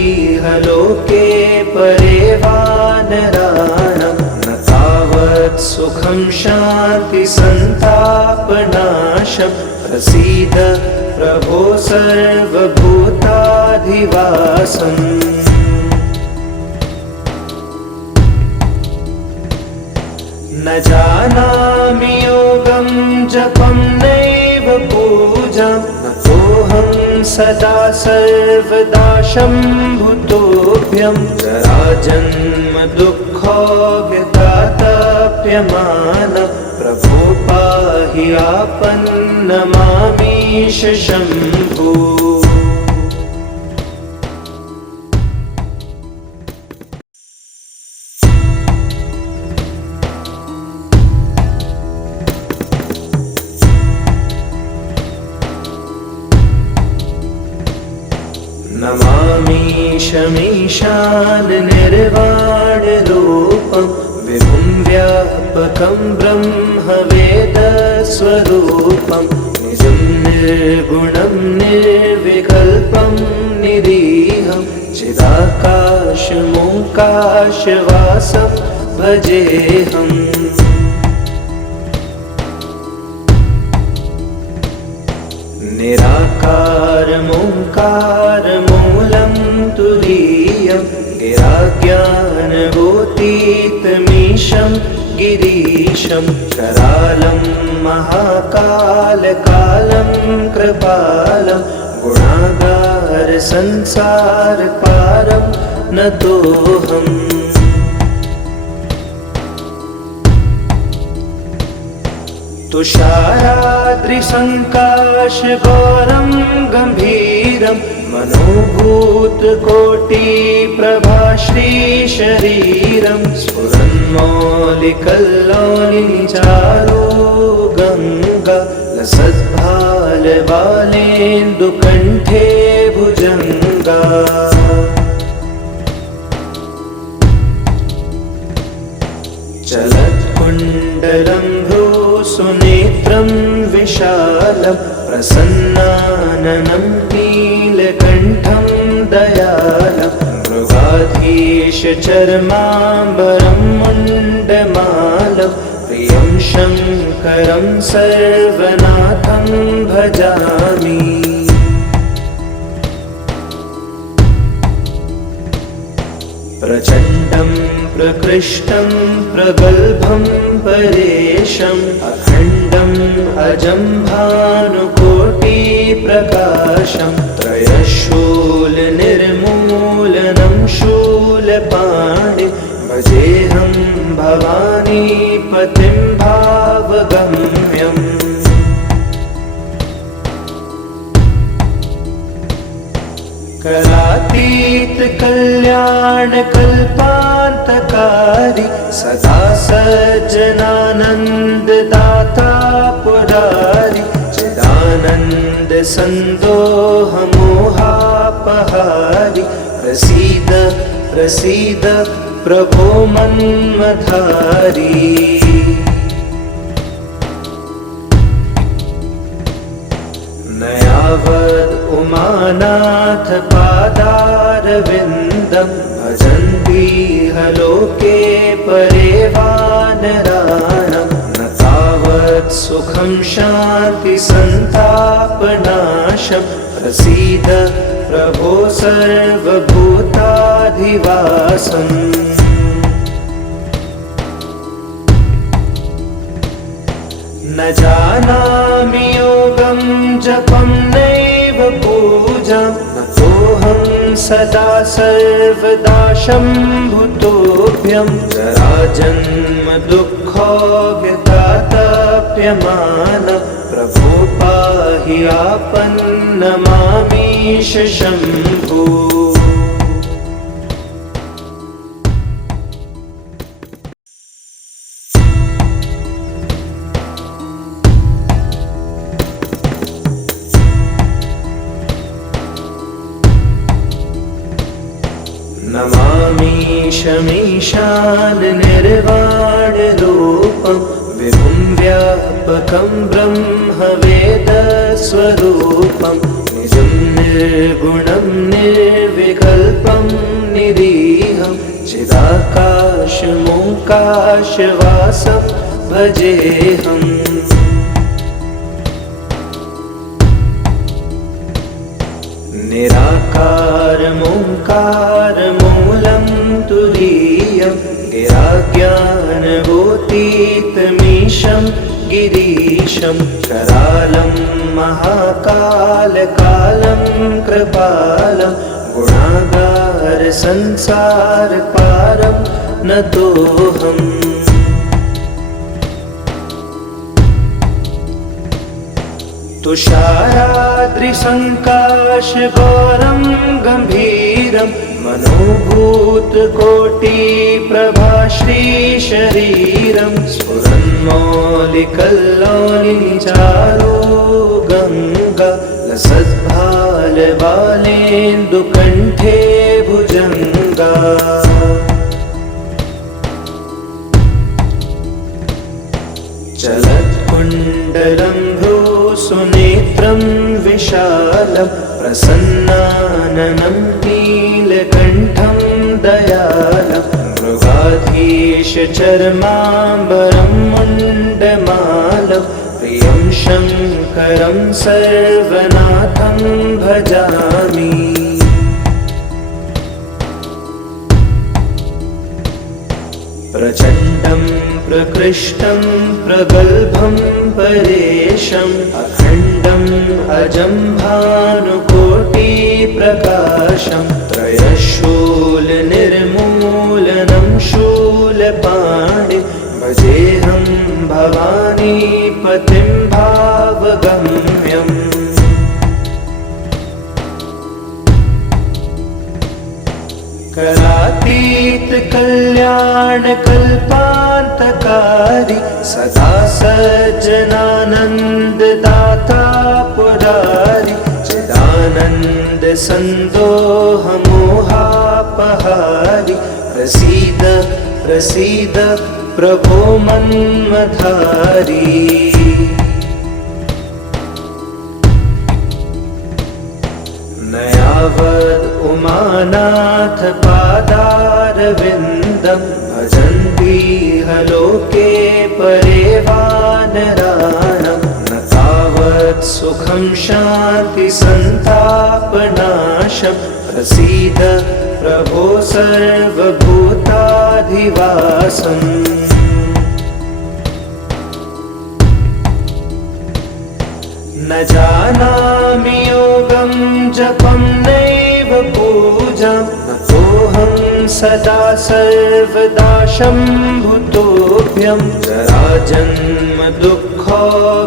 लोके परे वानराणां न तावत् सुखं शान्ति सन्तापनाशं प्रसीद प्रभो सर्वभूताधिवासम् न जानामि योगं जपं नैव पूजां नतोऽहं सदा सर्वदा शम्भुतोऽभ्यं जराजन्म दुःखोऽव्यतातप्यमानं प्रभो पाहि आपन्नमामीश शम्भो नमामीशमीशान निर्वाणरूपं विभुं व्यापकं ब्रह्मवेदस्वरूपं निजं निर्गुणं निर्विकल्पं निरीहं चिदाकाशमोकाशवासं भजेऽहम् निराकारमोङ्कारमूलं तुरीयं गिराज्ञानभूतीतमीशं गिरीशं करालं महाकालकालं कृपालं गुणागारसंसारपारं नतोऽहम् तुषाराद्रिसङ्काशगौरं गम्भीरं मनोभूतकोटिप्रभाश्रीशरीरं स्फुरन्मौलिकल्लोलिनिचारो गङ्गा लसद्भालबालेन्दुकण्ठे भुजङ्गा चलत्कुण्डलं भ्रूसुनेत्रं विशालं प्रसन्नाननं नीलकण्ठं दयालं मृगाधीशचर्माम्बरं मुण्डमालं प्रियं शङ्करं सर्वनाथं भजामि प्रचण्डं प्रकृष्टं प्रगल्भं परेशम् अखण्डम् अजं भानुकोटिप्रकाशं त्रयशूलनिर्मूलनं शूलपाणिं भजेऽहं भवानीपतिं भावगम्यम् करातीत कल्याण कल्पान्तकारी सदा सज्जनानंद दाता पुरारी चिदानंद चिदानन्द सन्दोहमोहापहारि प्रसीद प्रसीद प्रभो मन्मथारी। न यावद् उमानाथ पादारविन्दं भजन्ति लोके परे वानराणां न तावत् सुखं शान्ति सन्तापनाशं प्रसीद प्रभो सर्वभूताधिवासम्। न जानामि योगं जपं नैव पूजां न तोऽहं सदा सर्वदा शम्भुतोऽभ्यं जराजन्म दुःखो व्यतातप्यमान प्रभो पाहि आपन्नमामीश शम्भो। नमामीशमीशान निर्वाणरूपं विभुं व्यापकं ब्रह्मवेदस्वरूपं निजं निर्गुणं निर्विकल्पं निरीहं चिदाकाशमोकाशवासं भजेऽहम्। निराकारमोङ्कारमूलं तुरीयं गिराज्ञानभूतीतमीशं गिरीशं करालं महाकालकालं कृपालं गुणागारसंसारपारं नतोऽहम्। तुषाराद्रिसङ्काशगौरं गम्भीरं मनोभूतकोटिप्रभाश्रीशरीरं स्फुरन्मौलिकल्लोलिचारो गङ्गा लसद्भालबालेन्दुकण्ठे भुजङ्गा। चलत्कुण्डलं भ्रूसुनेत्रं विशालं प्रसन्नाननं नीलकण्ठं दयालं मृगाधीशचर्माम्बरं मुण्डमालं प्रियं शङ्करं सर्वनाथं भजामि। प्रचण्डं प्रकृष्टं प्रगल्भं परेशम् अखण्डम् अजं भानुकोटिप्रकाशं त्रयशूलनिर्मूलनं शूलपाणि भजेऽहं भवानीपतिं भावगम्यम्। करातीत कल्याण कल्पान्तकारी सदा सज्जनानन्ददाता पुरारी चिदानन्द सन्दोहमोहापहारि प्रसीद प्रसीद प्रभो मन्मथारी। न यावद् उमानाथ पादारविन्दं भजन्ति लोके परे वानराणां न तावत् सुखं शान्ति सन्तापनाशं प्रसीद प्रभो सर्वभूताधिवासम्। न जानामि योगं जपं नैव पूजां न तोऽहं सदा सर्वदा शम्भुतोऽभ्यं जराजन्म दुःखो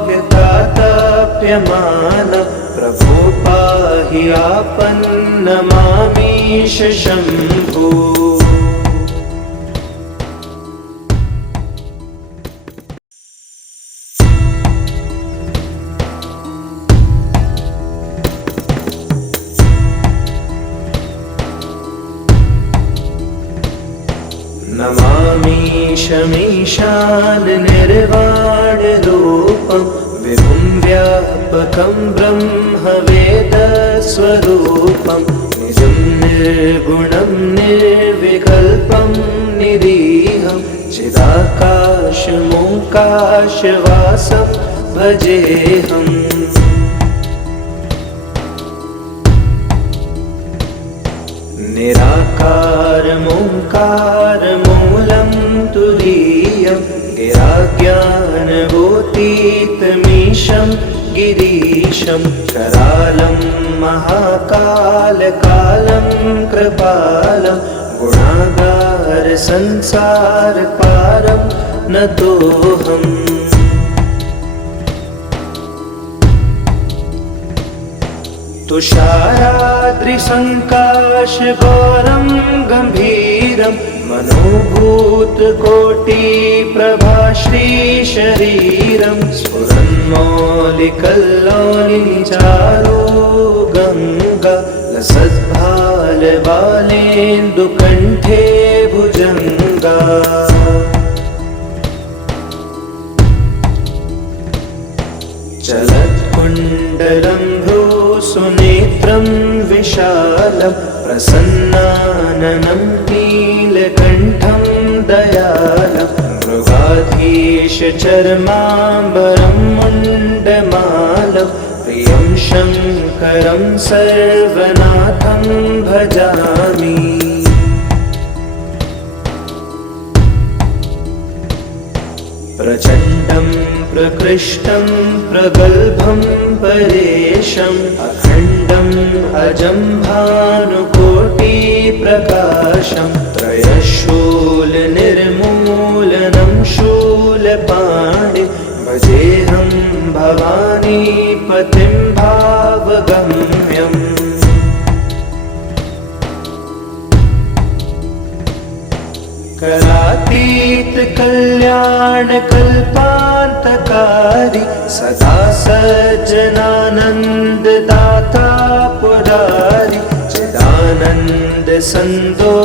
व्यतातप्यमान प्रभो पाहि आपन्नमामीश शम्भो। निर्वाणरूपं विभुं व्यापकं ब्रह्मवेदस्वरूपं निजं निर्गुणं निर्विकल्पं निरीहं चिदाकाशमोकाशवासं भजेऽहम्। निराकारमोङ्कारमूलं तुरीयं गिराज्ञानभूतीतमीशं गिरीशं करालं महाकालकालं कृपालं गुणागारसंसारपारं नतोऽहम्। तुषाराद्रिसङ्काशगौरं गम्भीरं मनोभूतकोटिप्रभाश्रीशरीरं स्फुरन्मौलिकल्लोलिचारो गङ्गा लसद्भालबालेन्दुकण्ठे भुजङ्गा। चलत्कुण्डलं भ्रूसुनेत्रं विशालं प्रसन्नाननं नीलकण्ठं दयालं मृगाधीशचर्माम्बरं मुण्डमालं प्रियं शङ्करं सर्वनाथं भजामि। प्रचण्डं प्रकृष्टं प्रगल्भं परेशम् अखण्डम् अजं भानुकोटिप्रकाशं त्रयशूलनिर्मूलनं शूलपाणि भजेऽहं भवानीपतिं भावगम्यम्। कलातीत कल्याणकल्पान्तकारी सदा सज्जनानन्ददाता पुरारी चिदानन्द सन्दोहमोहापहारी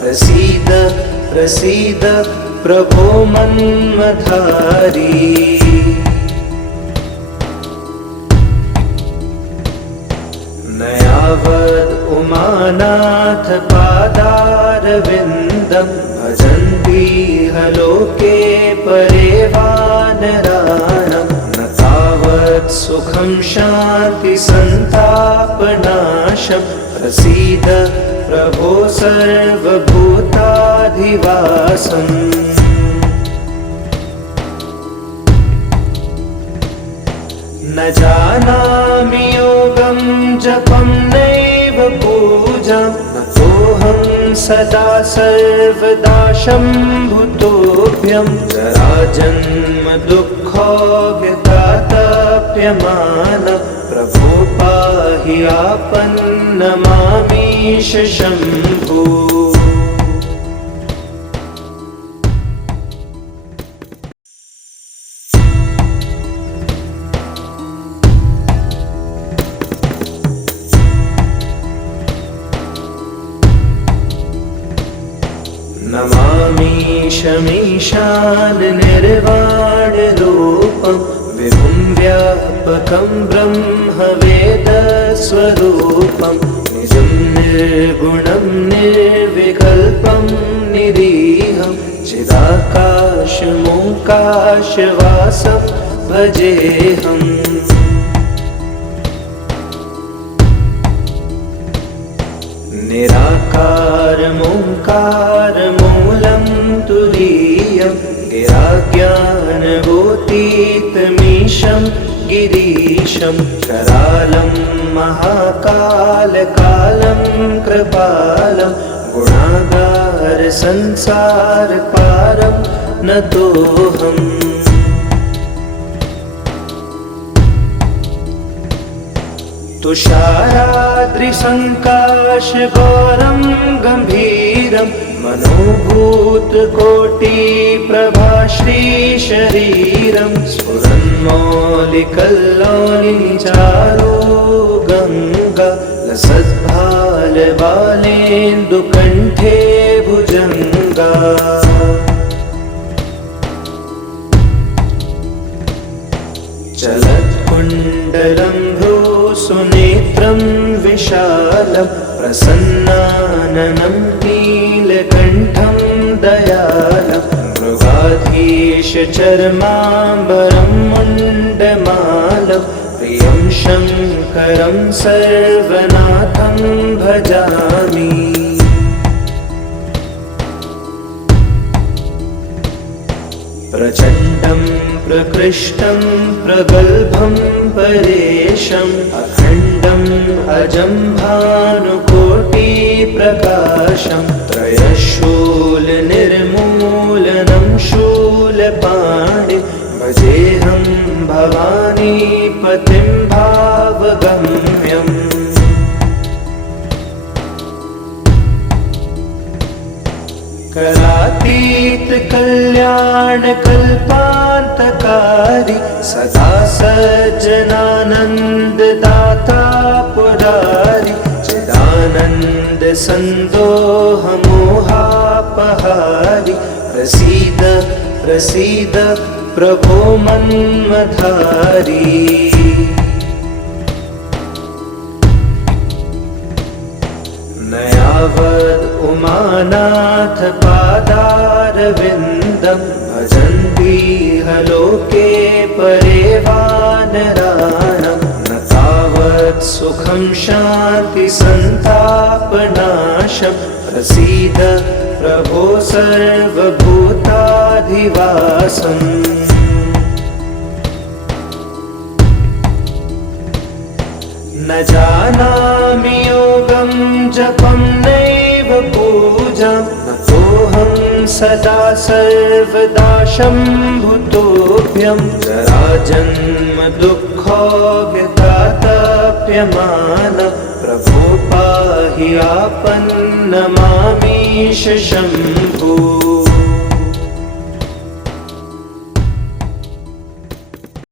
प्रसीद प्रसीद प्रभो मन्मथारी। न यावद् उमानाथ पादारविन्दं भजन्तीह लोके परे वानराणां न तावत् सुखं शान्तिसन्तापनाशं प्रसीद प्रभो सर्वभूताधिवासम्। न जानामि योगं जपं नैव पूजां नतोऽहं सदा सर्वदा शम्भुतोऽभ्यं जराजन्म दुःखोऽव्यतातप्यमानं प्रभो पाहि आपन्नमामीश शम्भो। नमामीशमीशान निर्वाणरूपं विभुं व्यापकं ब्रह्मवेदस्वरूपं निजं निर्गुणं निर्विकल्पं निरीहं चिदाकाशमोकाशवासं भजेऽहम्। निराकारमोङ्कारमूलं तुरीयं गिराज्ञानभूतीतमीशं गिरीशं करालं महाकालकालं कृपालं गुणागारसंसारपारं नतोऽहम्। तुषाराद्रिसङ्काशगौरं गम्भीरं मनोभूतकोटिप्रभाश्रीशरीरं स्फुरन्मौलिकल्लोलिचारो गङ्गा लसद्भालबालेन्दुकण्ठे भुजङ्गा चलत्कुण्डलं भ्रूसुनेत्रं विशालं प्रसन्नाननं नीलकण्ठं दयालं मृगाधीशचर्माम्बरं मुण्डमालं प्रियं शङ्करं सर्वनाथं भजामि प्रचण्डं प्रकृष्टं प्रगल्भं परेशम् अखण्डम् अजं भानुकोटिप्रकाशं त्रयशूलनिर्मूलनं शूलपाणिं भजेऽहं भवानीपतिं भावगम्यम् कलातीत कल्याण कल्पान्तकारी सदा सज्जनानन्ददाता पुरारी चिदानन्द सन्दोह मोहापहारी प्रसीद प्रसीद प्रभो मन्मथारी न यावद् उमानाथ पादारविन्दं भजन्ति लोके परे वानराणां न तावत् सुखं शान्ति सन्तापनाशं प्रसीद प्रभो सर्वभूताधिवासम् न जानामि योगं जपं नैव पूजां नतोऽहं सदा सर्वदा शम्भुतोऽभ्यं जराजन्म दुःखोऽव्यतातप्यमानं प्रभो पाहि आपन्नमामीश शम्भो।